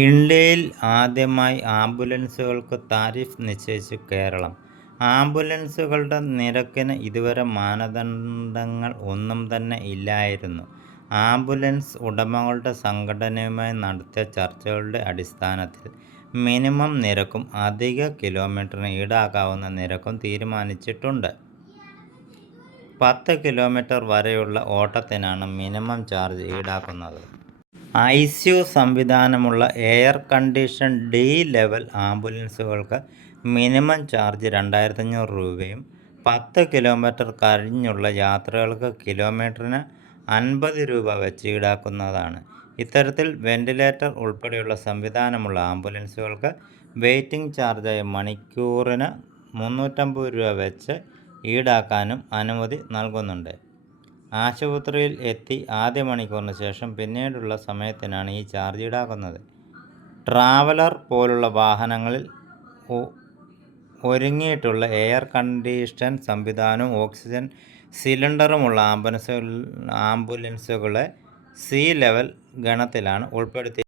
ഇന്ത്യയിൽ ആദ്യമായി ആംബുലൻസുകൾക്ക് താരിഫ് നിശ്ചയിച്ച് കേരളം. ആംബുലൻസുകളുടെ നിരക്കിന് ഇതുവരെ മാനദണ്ഡങ്ങൾ ഒന്നും തന്നെ ഇല്ലായിരുന്നു. ആംബുലൻസ് ഉടമകളുടെ സംഘടനയുമായി നടത്തിയ ചർച്ചകളുടെ അടിസ്ഥാനത്തിൽ മിനിമം നിരക്കും അധിക കിലോമീറ്ററിന് ഈടാക്കാവുന്ന നിരക്കും തീരുമാനിച്ചിട്ടുണ്ട്. 10 കിലോമീറ്റർ വരെയുള്ള ഓട്ടത്തിനാണ് മിനിമം ചാർജ് ഈടാക്കുന്നത്. ICU സംവിധാനമുള്ള എയർ കണ്ടീഷൻ ഡി ലെവൽ ആംബുലൻസുകൾക്ക് മിനിമം ചാർജ് 2500 രൂപയും 10 കിലോമീറ്റർ കഴിഞ്ഞുള്ള യാത്രകൾക്ക് കിലോമീറ്ററിന് 50 രൂപ വെച്ച് ഈടാക്കുന്നതാണ്. ഇത്തരത്തിൽ വെന്റിലേറ്റർ ഉൾപ്പെടെയുള്ള സംവിധാനമുള്ള ആംബുലൻസുകൾക്ക് വെയിറ്റിംഗ് ചാർജായ മണിക്കൂറിന് 350 രൂപ വെച്ച് ഈടാക്കാനും അനുമതി നൽകുന്നുണ്ട്. ആശുപത്രിയിൽ എത്തി ആദ്യ മണിക്കൂറിന് ശേഷം പിന്നീടുള്ള സമയത്തിനാണ് ഈ ചാർജ് ഈടാക്കുന്നത്. ട്രാവലർ പോലുള്ള വാഹനങ്ങളിൽ ഒരുങ്ങിയിട്ടുള്ള എയർ കണ്ടീഷൻ സംവിധാനവും ഓക്സിജൻ സിലിണ്ടറുമുള്ള ആംബുലൻസുകളെ സി ലെവൽ ഗണത്തിലാണ് ഉൾപ്പെടുത്തി.